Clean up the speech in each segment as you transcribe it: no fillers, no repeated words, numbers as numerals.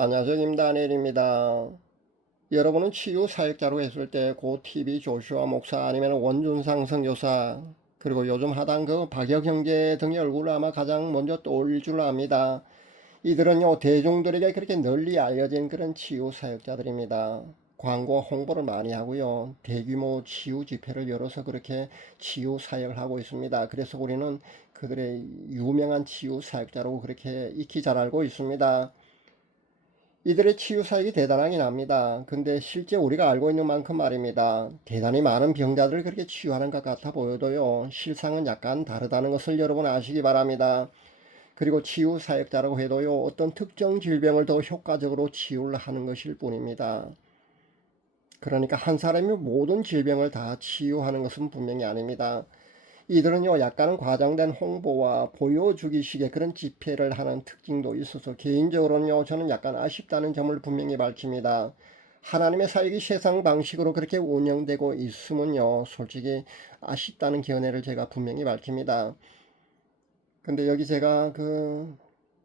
안녕하세요. 김다니엘입니다. 여러분은 치유 사역자로 했을 때 고 TV 조슈아 목사 아니면 원준상 선교사 그리고 요즘 하단 그 박혁 형제 등의 얼굴을 아마 가장 먼저 떠올릴 줄 압니다. 이들은요 대중들에게 그렇게 널리 알려진 그런 치유 사역자들입니다. 광고 홍보를 많이 하고요. 대규모 치유 집회를 열어서 그렇게 치유 사역을 하고 있습니다. 그래서 우리는 그들의 유명한 치유 사역자로 그렇게 익히 잘 알고 있습니다. 이들의 치유 사역이 대단하긴 합니다. 근데 실제 우리가 알고 있는 만큼 말입니다. 대단히 많은 병자들을 그렇게 치유하는 것 같아 보여도요. 실상은 약간 다르다는 것을 여러분 아시기 바랍니다. 그리고 치유 사역자라고 해도요. 어떤 특정 질병을 더 효과적으로 치유를 하는 것일 뿐입니다. 그러니까 한 사람이 모든 질병을 다 치유하는 것은 분명히 아닙니다. 이들은요 약간은 과장된 홍보와 보여주기식의 그런 집회를 하는 특징도 있어서 개인적으로는요 저는 약간 아쉽다는 점을 분명히 밝힙니다. 하나님의 사역이 세상 방식으로 그렇게 운영되고 있으면요 솔직히 아쉽다는 견해를 제가 분명히 밝힙니다. 근데 여기 제가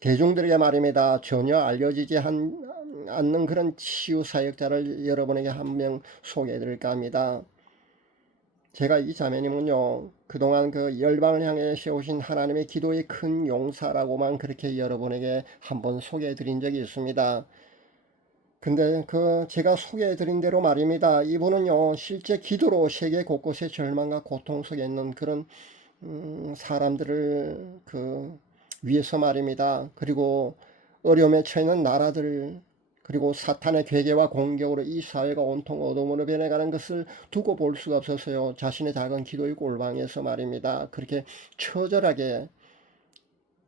대중들에게 말입니다 전혀 알려지지 않는 그런 치유 사역자를 여러분에게 한 명 소개해 드릴까 합니다. 제가 이 자매님은요 그동안 열방을 향해 세우신 하나님의 기도의 큰 용사라고만 그렇게 여러분에게 한번 소개해 드린 적이 있습니다. 근데 제가 소개해 드린 대로 말입니다. 이분은요 실제 기도로 세계 곳곳에 절망과 고통 속에 있는 그런 사람들을 위해서 말입니다. 그리고 어려움에 처해 있는 나라들 그리고 사탄의 괴계와 공격으로 이 사회가 온통 어둠으로 변해가는 것을 두고 볼 수가 없어서요. 자신의 작은 기도의 골방에서 말입니다. 그렇게 처절하게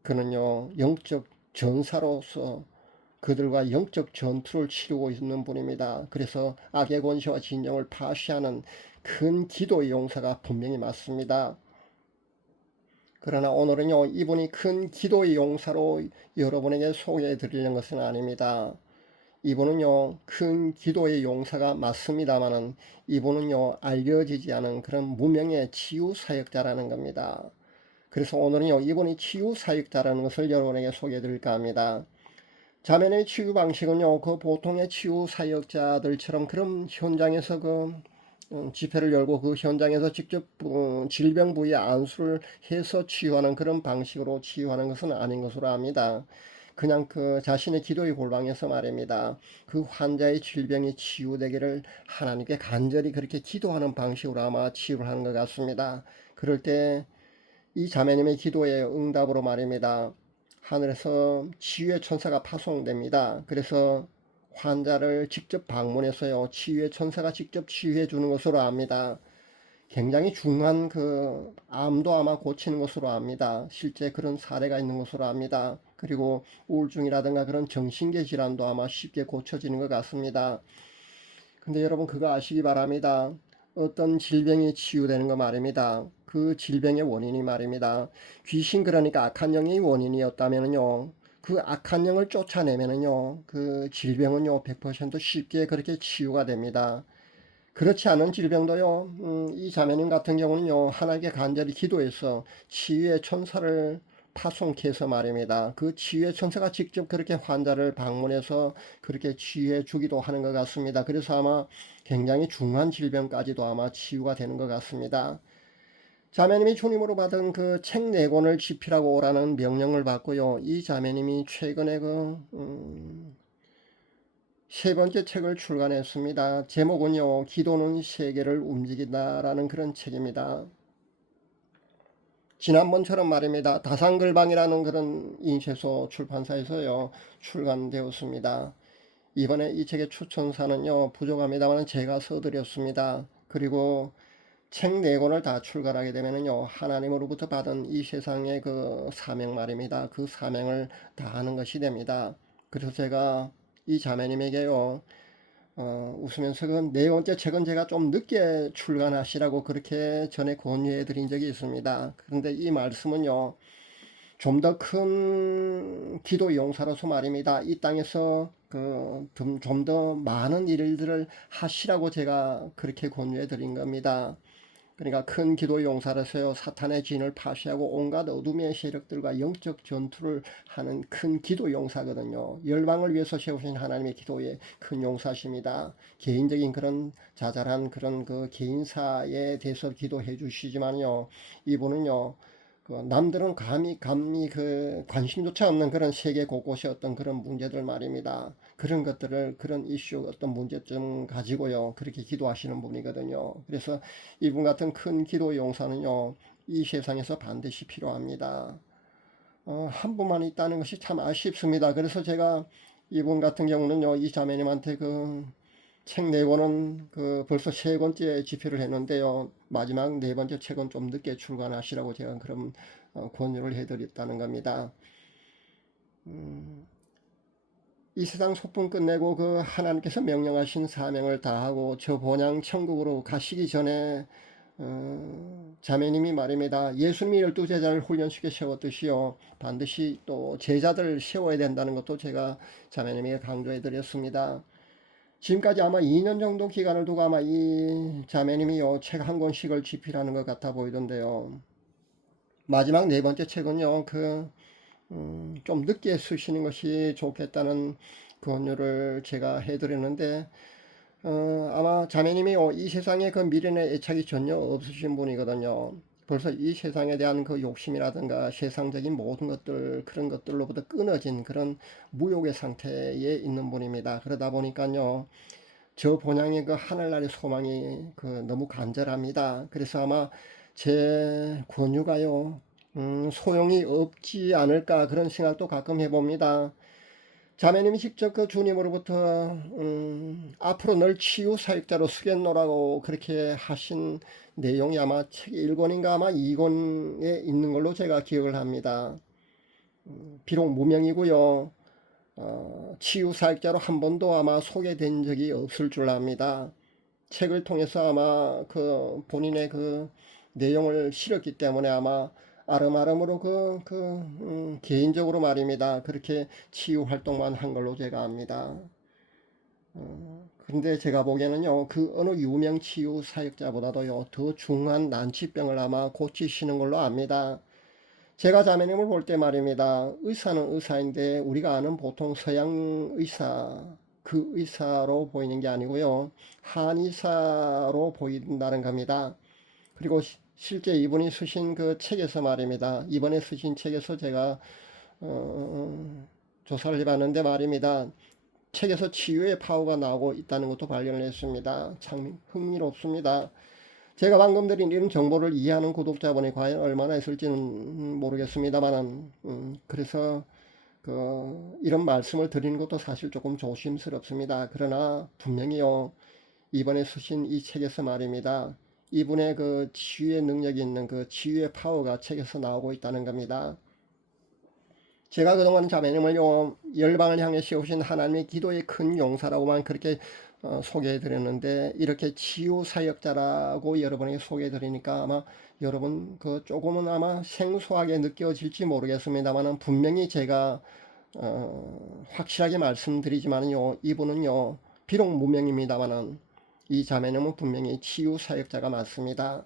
그는요 영적 전사로서 그들과 영적 전투를 치르고 있는 분입니다. 그래서 악의 권세와 진정을 파시하는 큰 기도의 용사가 분명히 맞습니다. 그러나 오늘은요 이분이 큰 기도의 용사로 여러분에게 소개해 드리는 것은 아닙니다. 이분은요 큰 기도의 용사가 맞습니다마는 이분은요 알려지지 않은 그런 무명의 치유 사역자라는 겁니다. 그래서 오늘은요 이분이 치유 사역자라는 것을 여러분에게 소개해 드릴까 합니다. 자매의 치유 방식은요 보통의 치유 사역자들처럼 그런 현장에서 집회를 열고 그 현장에서 직접 질병 부위에 안수를 해서 치유하는 그런 방식으로 치유하는 것은 아닌 것으로 압니다. 그냥 자신의 기도의 골방에서 말입니다. 그 환자의 질병이 치유되기를 하나님께 간절히 그렇게 기도하는 방식으로 아마 치유를 하는 것 같습니다. 그럴 때 이 자매님의 기도의 응답으로 말입니다. 하늘에서 치유의 천사가 파송됩니다. 그래서 환자를 직접 방문해서요 치유의 천사가 직접 치유해 주는 것으로 압니다. 굉장히 중요한 암도 아마 고치는 것으로 압니다. 실제 그런 사례가 있는 것으로 압니다. 그리고 우울증이라든가 그런 정신계 질환도 아마 쉽게 고쳐지는 것 같습니다. 근데 여러분 그거 아시기 바랍니다. 어떤 질병이 치유되는 거 말입니다. 그 질병의 원인이 말입니다. 귀신 그러니까 악한 영이 원인이었다면요. 그 악한 영을 쫓아내면은요. 그 질병은요 100% 쉽게 그렇게 치유가 됩니다. 그렇지 않은 질병도요. 이 자매님 같은 경우는요. 하나님께 간절히 기도해서 치유의 천사를 파송해서 말입니다. 그 치유의 천사가 직접 그렇게 환자를 방문해서 그렇게 치유해 주기도 하는 것 같습니다. 그래서 아마 굉장히 중한 질병까지도 아마 치유가 되는 것 같습니다. 자매님이 주님으로 받은 그 책 4권을 집필하고 오라는 명령을 받고요. 이 자매님이 최근에 세 번째 책을 출간했습니다. 제목은요, 기도는 세계를 움직인다라는 그런 책입니다. 지난번처럼 말입니다. 다산글방이라는 그런 인쇄소 출판사에서요, 출간되었습니다. 이번에 이 책의 추천사는요, 부족합니다만 제가 써드렸습니다. 그리고 책 4권을 다 출간하게 되면요, 하나님으로부터 받은 이 세상의 사명 말입니다. 그 사명을 다하는 것이 됩니다. 그래서 제가 이 자매님에게요, 웃으면서 그 네 번째 책은 제가 좀 늦게 출간하시라고 그렇게 전에 권유해 드린 적이 있습니다. 그런데 이 말씀은요, 좀 더 큰 기도 용사로서 말입니다. 이 땅에서 좀 더 많은 일들을 하시라고 제가 그렇게 권유해 드린 겁니다. 그러니까 큰 기도의 용사로서요, 사탄의 진을 파괴하고 온갖 어둠의 세력들과 영적 전투를 하는 큰 기도 용사거든요. 열방을 위해서 세우신 하나님의 기도의 큰 용사십니다. 개인적인 그런 자잘한 그런 그 개인사에 대해서 기도해 주시지만요, 이분은요, 남들은 감히 그 관심조차 없는 그런 세계 곳곳의 어떤 그런 문제들 말입니다. 그런 것들을, 그런 이슈, 어떤 문제점 가지고요, 그렇게 기도하시는 분이거든요. 그래서 이분 같은 큰 기도 용사는요, 이 세상에서 반드시 필요합니다. 한 분만 있다는 것이 참 아쉽습니다. 그래서 제가 이분 같은 경우는요, 이 자매님한테 그 책 네 권은 그 벌써 세 번째 집필을 했는데요, 마지막 네 번째 책은 좀 늦게 출간하시라고 제가 그런 권유를 해드렸다는 겁니다. 이 세상 소풍 끝내고 그 하나님께서 명령하신 사명을 다하고 저 본향 천국으로 가시기 전에 자매님이 말입니다. 예수님이 12제자를 훈련시켜 세웠듯이요, 반드시 또 제자들을 세워야 된다는 것도 제가 자매님에게 강조해 드렸습니다. 지금까지 아마 2년 정도 기간을 두고 아마 이 자매님이요, 책 한 권씩을 집필하는 것 같아 보이던데요, 마지막 네 번째 책은요, 좀 늦게 쓰시는 것이 좋겠다는 권유를 제가 해드렸는데, 아마 자매님이 이 세상에 그 미련의 애착이 전혀 없으신 분이거든요. 벌써 이 세상에 대한 그 욕심이라든가 세상적인 모든 것들, 그런 것들로부터 끊어진 그런 무욕의 상태에 있는 분입니다. 그러다 보니까요, 저 본향의 그 하늘나라의 소망이 너무 간절합니다. 그래서 아마 제 권유가요, 소용이 없지 않을까, 그런 생각도 가끔 해봅니다. 자매님이 직접 그 주님으로부터 앞으로 널 치유 사역자로 쓰겠노라고 그렇게 하신 내용이 아마 책 1권인가 아마 2권에 있는 걸로 제가 기억을 합니다. 비록 무명이고요, 치유 사역자로 한 번도 아마 소개된 적이 없을 줄 압니다. 책을 통해서 아마 그 본인의 그 내용을 실었기 때문에 아마 아름아름으로 개인적으로 말입니다, 그렇게 치유 활동만 한 걸로 제가 압니다. 그런데 제가 보기에는요, 그 어느 유명 치유 사역자보다도요, 더 중한 난치병을 아마 고치시는 걸로 압니다. 제가 자매님을 볼 때 말입니다, 의사는 의사인데 우리가 아는 보통 서양 의사, 그 의사로 보이는 게 아니고요, 한의사로 보인다는 겁니다. 그리고 실제 이분이 쓰신 그 책에서 말입니다, 이번에 쓰신 책에서 제가 조사를 해봤는데 말입니다, 책에서 치유의 파워가 나오고 있다는 것도 발견을 했습니다. 참 흥미롭습니다. 제가 방금 드린 이런 정보를 이해하는 구독자분이 과연 얼마나 있을지는 모르겠습니다만, 그래서 이런 말씀을 드리는 것도 사실 조금 조심스럽습니다. 그러나 분명히요, 이번에 쓰신 이 책에서 말입니다, 이분의 그 치유의 능력이 있는 그 치유의 파워가 책에서 나오고 있다는 겁니다. 제가 그동안 자매님을요, 열방을 향해 세우신 하나님의 기도의 큰 용사라고만 그렇게 소개해 드렸는데, 이렇게 치유 사역자라고 여러분에게 소개해 드리니까 아마 여러분 조금은 아마 생소하게 느껴질지 모르겠습니다만, 분명히 제가 확실하게 말씀드리지만요, 이분은요, 비록 무명입니다만은 이 자매님은 분명히 치유 사역자가 맞습니다.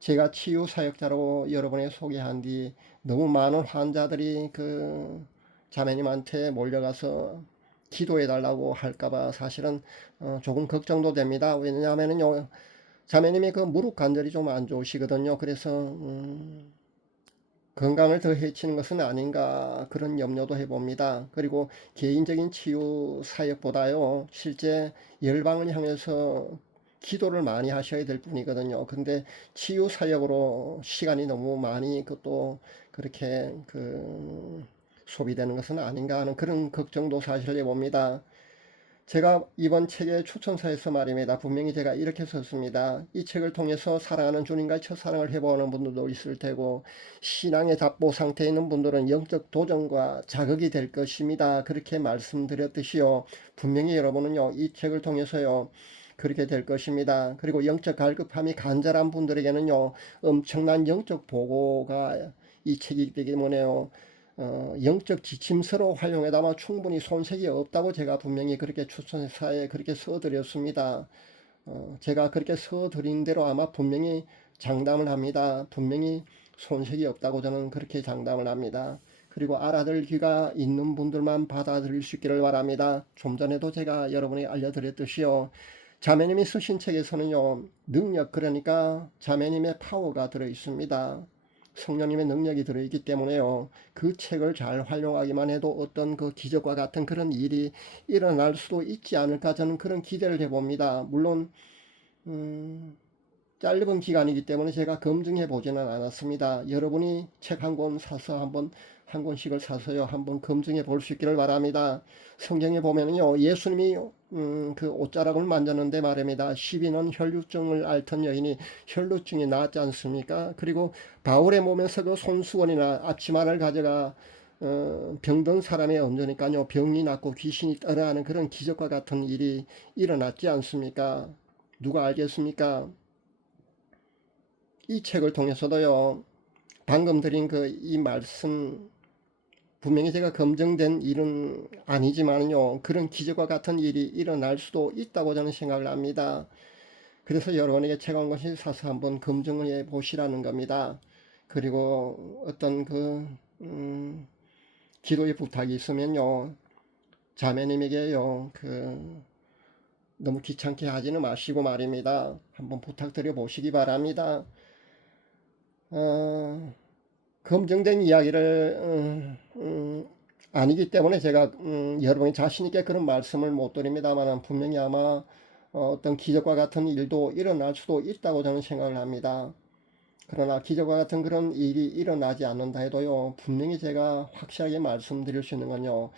제가 치유 사역자로 여러분에게 소개한 뒤 너무 많은 환자들이 그 자매님한테 몰려가서 기도해 달라고 할까봐 사실은 조금 걱정도 됩니다. 왜냐하면요, 자매님이 그 무릎 관절이 좀 안 좋으시거든요. 그래서 건강을 더 해치는 것은 아닌가, 그런 염려도 해봅니다. 그리고 개인적인 치유 사역보다요, 실제 열방을 향해서 기도를 많이 하셔야 될 분이거든요. 근데 치유 사역으로 시간이 너무 많이 또 그렇게 소비되는 것은 아닌가 하는 그런 걱정도 사실 해봅니다. 제가 이번 책의 추천서에서 말입니다, 분명히 제가 이렇게 썼습니다. 이 책을 통해서 사랑하는 주님과 첫사랑을 해보는 분들도 있을 테고, 신앙의 답보 상태에 있는 분들은 영적 도전과 자극이 될 것입니다. 그렇게 말씀드렸듯이요, 분명히 여러분은요, 이 책을 통해서요, 그렇게 될 것입니다. 그리고 영적 갈급함이 간절한 분들에게는요, 엄청난 영적 보고가 이 책이기 때문에요, 영적 지침서로 활용해다마 충분히 손색이 없다고 제가 분명히 그렇게 추천사에 그렇게 써드렸습니다. 제가 그렇게 써드린 대로 아마 분명히 장담을 합니다. 분명히 손색이 없다고 저는 그렇게 장담을 합니다. 그리고 알아들 귀가 있는 분들만 받아들일 수 있기를 바랍니다. 좀 전에도 제가 여러분이 알려드렸듯이요. 자매님이 쓰신 책에서는요. 능력, 그러니까 자매님의 파워가 들어있습니다. 성령님의 능력이 들어있기 때문에요. 그 책을 잘 활용하기만 해도 어떤 그 기적과 같은 그런 일이 일어날 수도 있지 않을까, 저는 그런 기대를 해봅니다. 물론 짧은 기간이기 때문에 제가 검증해 보지는 않았습니다. 여러분이 책 한 권 사서 한 권씩을 사서요 한번 검증해 볼 수 있기를 바랍니다. 성경에 보면요 예수님이 그 옷자락을 만졌는데 말입니다. 시비는 혈루증을 앓던 여인이 혈루증이 나았지 않습니까? 그리고 바울의 몸에서 그 손수건이나 앞치마를 가져가 병든 사람의 얹으니까요 병이 낫고 귀신이 떠나는 그런 기적과 같은 일이 일어났지 않습니까? 누가 알겠습니까? 이 책을 통해서도요 방금 드린 그 이 말씀, 분명히 제가 검증된 일은 아니지만요 그런 기적과 같은 일이 일어날 수도 있다고 저는 생각을 합니다. 그래서 여러분에게 책 한 권씩 사서 한번 검증을 해 보시라는 겁니다. 그리고 어떤 그 기도의 부탁이 있으면요 자매님에게요 너무 귀찮게 하지는 마시고 말입니다. 한번 부탁드려 보시기 바랍니다. 검증된 이야기를 아니기 때문에 제가 여러분이 자신있게 그런 말씀을 못 드립니다만 분명히 아마 어떤 기적과 같은 일도 일어날 수도 있다고 저는 생각을 합니다. 그러나 기적과 같은 그런 일이 일어나지 않는다 해도요 분명히 제가 확실하게 말씀드릴 수 있는 건요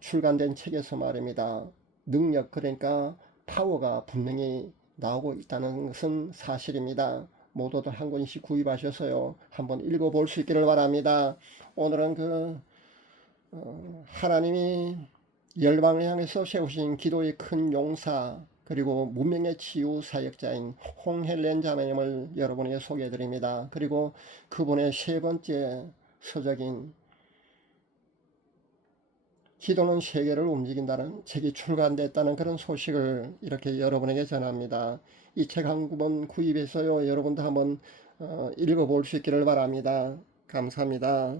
출간된 책에서 말입니다. 능력, 그러니까 파워가 분명히 나오고 있다는 것은 사실입니다. 모두들 한 권씩 구입하셔서요 한번 읽어볼 수 있기를 바랍니다. 오늘은 하나님이 열방을 향해서 세우신 기도의 큰 용사, 그리고 문명의 치유 사역자인 홍헬렌 자매님을 여러분에게 소개해 드립니다. 그리고 그분의 세 번째 서적인 기도는 세계를 움직인다는 책이 출간됐다는 그런 소식을 이렇게 여러분에게 전합니다. 이 책 한 권 구입해서요 여러분도 한번 읽어볼 수 있기를 바랍니다. 감사합니다.